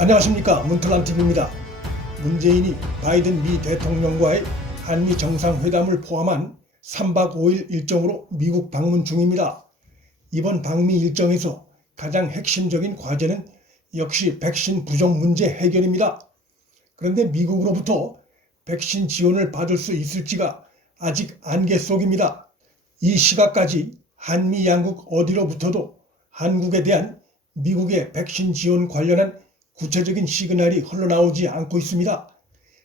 안녕하십니까, 문틀란TV입니다. 문재인이 바이든 미 대통령과의 한미 정상회담을 포함한 3박 5일 일정으로 미국 방문 중입니다. 이번 방미 일정에서 가장 핵심적인 과제는 역시 백신 부족 문제 해결입니다. 그런데 미국으로부터 백신 지원을 받을 수 있을지가 아직 안개 속입니다. 이 시각까지 한미 양국 어디로부터도 한국에 대한 미국의 백신 지원 관련한 구체적인 시그널이 흘러나오지 않고 있습니다.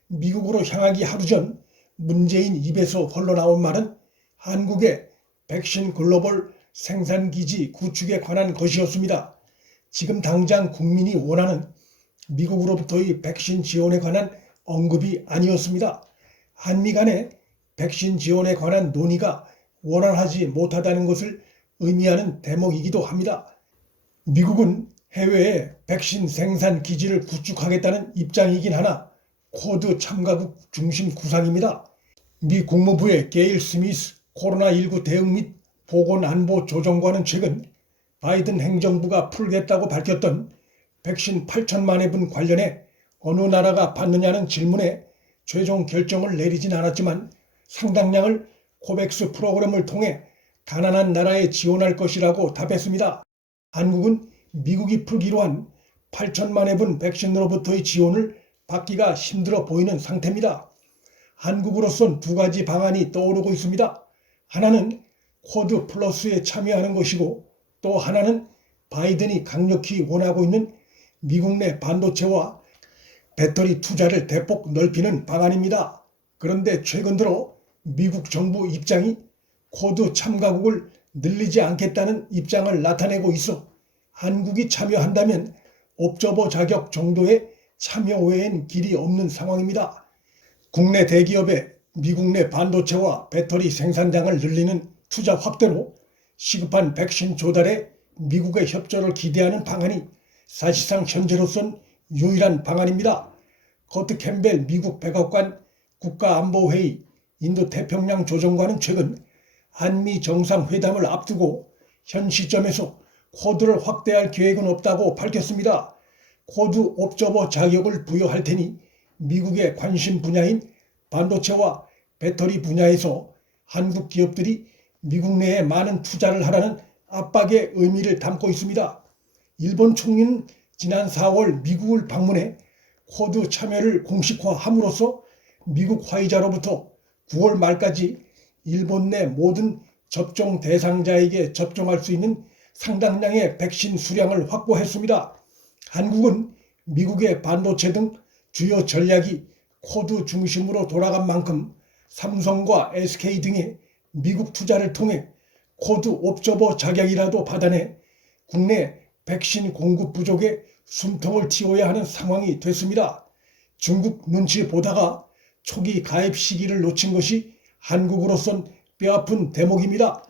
미국으로 향하기 하루 전 문재인 입에서 흘러나온 말은 한국의 백신 글로벌 생산기지 구축에 관한 것이었습니다. 지금 당장 국민이 원하는 미국으로부터의 백신 지원에 관한 언급이 아니었습니다. 한미 간의 백신 지원에 관한 논의가 원활하지 못하다는 것을 의미하는 대목이기도 합니다. 미국은 해외에 백신 생산 기지를 구축하겠다는 입장이긴 하나 쿼드 참가국 중심 구상입니다. 미 국무부의 게일 스미스 코로나19 대응 및 보건안보조정관은 최근 바이든 행정부가 풀겠다고 밝혔던 백신 8천만 회분 관련해 어느 나라가 받느냐는 질문에 최종 결정을 내리진 않았지만 상당량을 코백스 프로그램을 통해 가난한 나라에 지원할 것이라고 답했습니다. 한국은 미국이 풀기로 한 8천만 회분 백신으로부터의 지원을 받기가 힘들어 보이는 상태입니다. 한국으로선 두 가지 방안이 떠오르고 있습니다. 하나는 쿼드 플러스에 참여하는 것이고 또 하나는 바이든이 강력히 원하고 있는 미국 내 반도체와 배터리 투자를 대폭 넓히는 방안입니다. 그런데 최근 들어 미국 정부 입장이 쿼드 참가국을 늘리지 않겠다는 입장을 나타내고 있어 한국이 참여한다면 옵저버 자격 정도의 참여 외엔 길이 없는 상황입니다. 국내 대기업의 미국 내 반도체와 배터리 생산량을 늘리는 투자 확대로 시급한 백신 조달에 미국의 협조를 기대하는 방안이 사실상 현재로선 유일한 방안입니다. 커트 캠벨 미국 백악관 국가안보회의 인도태평양 조정관은 최근 한미 정상회담을 앞두고 현 시점에서 쿼드를 확대할 계획은 없다고 밝혔습니다. 쿼드 옵저버 자격을 부여할 테니 미국의 관심 분야인 반도체와 배터리 분야에서 한국 기업들이 미국 내에 많은 투자를 하라는 압박의 의미를 담고 있습니다. 일본 총리는 지난 4월 미국을 방문해 쿼드 참여를 공식화함으로써 미국 화이자로부터 9월 말까지 일본 내 모든 접종 대상자에게 접종할 수 있는 상당량의 백신 수량을 확보했습니다. 한국은 미국의 반도체 등 주요 전략이 쿼드 중심으로 돌아간 만큼 삼성과 SK 등의 미국 투자를 통해 쿼드 옵저버 자격이라도 받아내 국내 백신 공급 부족에 숨통을 틔워야 하는 상황이 됐습니다. 중국 눈치 보다가 초기 가입 시기를 놓친 것이 한국으로선 뼈아픈 대목입니다.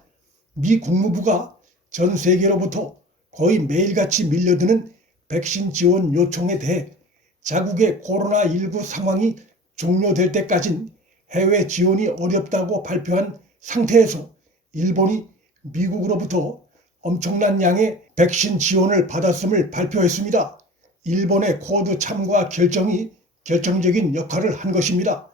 미 국무부가 전 세계로부터 거의 매일같이 밀려드는 백신 지원 요청에 대해 자국의 코로나19 상황이 종료될 때까진 해외 지원이 어렵다고 발표한 상태에서 일본이 미국으로부터 엄청난 양의 백신 지원을 받았음을 발표했습니다. 일본의 쿼드 참가 결정이 결정적인 역할을 한 것입니다.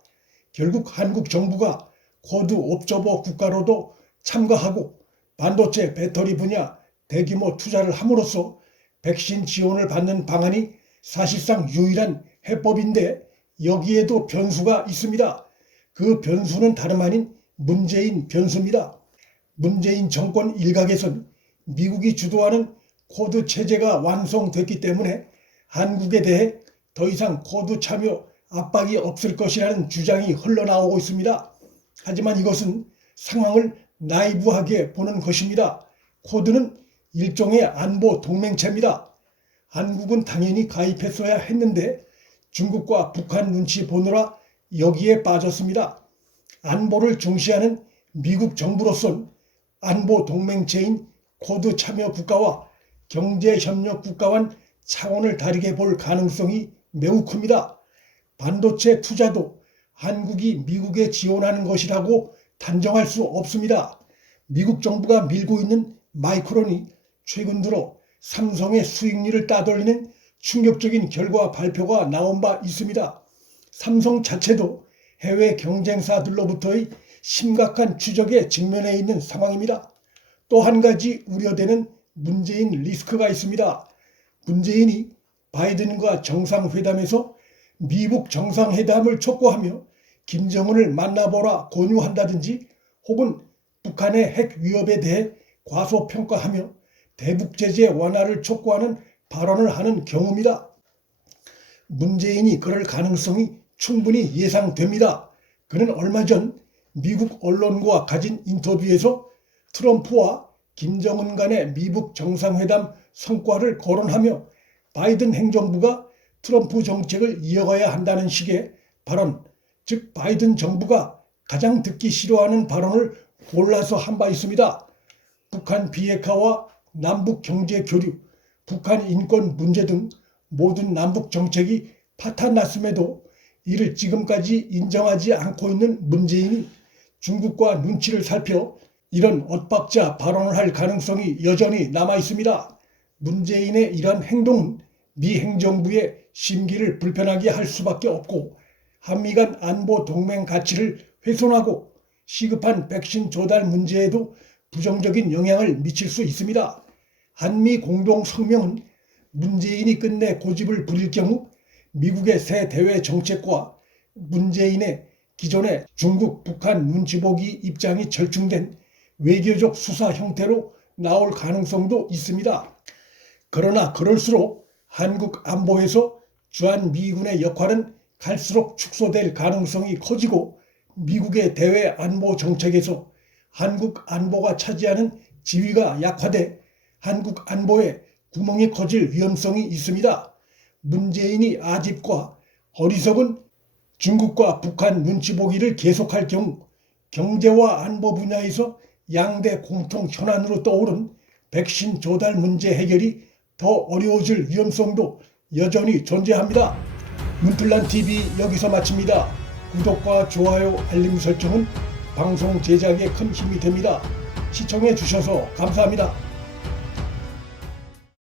결국 한국 정부가 쿼드 옵저버 국가로도 참가하고 반도체 배터리 분야 대규모 투자를 함으로써 백신 지원을 받는 방안이 사실상 유일한 해법인데 여기에도 변수가 있습니다. 그 변수는 다름 아닌 문재인 변수입니다. 문재인 정권 일각에선 미국이 주도하는 쿼드 체제가 완성됐기 때문에 한국에 대해 더 이상 쿼드 참여 압박이 없을 것이라는 주장이 흘러나오고 있습니다. 하지만 이것은 상황을 나이브하게 보는 것입니다. 쿼드는 일종의 안보 동맹체입니다. 한국은 당연히 가입했어야 했는데 중국과 북한 눈치 보느라 여기에 빠졌습니다. 안보를 중시하는 미국 정부로선 안보 동맹체인 쿼드 참여 국가와 경제협력 국가와는 차원을 다르게 볼 가능성이 매우 큽니다. 반도체 투자도 한국이 미국에 지원하는 것이라고 단정할 수 없습니다. 미국 정부가 밀고 있는 마이크론이 최근 들어 삼성의 수익률을 따돌리는 충격적인 결과 발표가 나온 바 있습니다. 삼성 자체도 해외 경쟁사들로부터의 심각한 추적에 직면해 있는 상황입니다. 또 한 가지 우려되는 문재인 리스크가 있습니다. 문재인이 바이든과 정상회담에서 미북 정상회담을 촉구하며 김정은을 만나보라 권유한다든지 혹은 북한의 핵 위협에 대해 과소평가하며 대북 제재 완화를 촉구하는 발언을 하는 경우입니다. 문재인이 그럴 가능성이 충분히 예상됩니다. 그는 얼마 전 미국 언론과 가진 인터뷰에서 트럼프와 김정은 간의 미북 정상회담 성과를 거론하며 바이든 행정부가 트럼프 정책을 이어가야 한다는 식의 발언, 즉 바이든 정부가 가장 듣기 싫어하는 발언을 골라서 한 바 있습니다. 북한 비핵화와 남북 경제 교류, 북한 인권 문제 등 모든 남북 정책이 파탄났음에도 이를 지금까지 인정하지 않고 있는 문재인이 중국과 눈치를 살펴 이런 엇박자 발언을 할 가능성이 여전히 남아 있습니다. 문재인의 이러한 행동은 미 행정부의 심기를 불편하게 할 수밖에 없고 한미 간 안보 동맹 가치를 훼손하고 시급한 백신 조달 문제에도 부정적인 영향을 미칠 수 있습니다. 한미 공동 성명은 문재인이 끝내 고집을 부릴 경우 미국의 새 대외 정책과 문재인의 기존의 중국, 북한 눈치 보기 입장이 절충된 외교적 수사 형태로 나올 가능성도 있습니다. 그러나 그럴수록 한국 안보에서 주한미군의 역할은 갈수록 축소될 가능성이 커지고 미국의 대외 안보 정책에서 한국 안보가 차지하는 지위가 약화돼 한국 안보에 구멍이 커질 위험성이 있습니다. 문재인이 아집과 어리석은 중국과 북한 눈치 보기를 계속할 경우 경제와 안보 분야에서 양대 공통 현안으로 떠오른 백신 조달 문제 해결이 더 어려워질 위험성도 여전히 존재합니다. 문틀란TV 여기서 마칩니다. 구독과 좋아요, 알림 설정은 방송 제작에 큰 힘이 됩니다. 시청해 주셔서 감사합니다.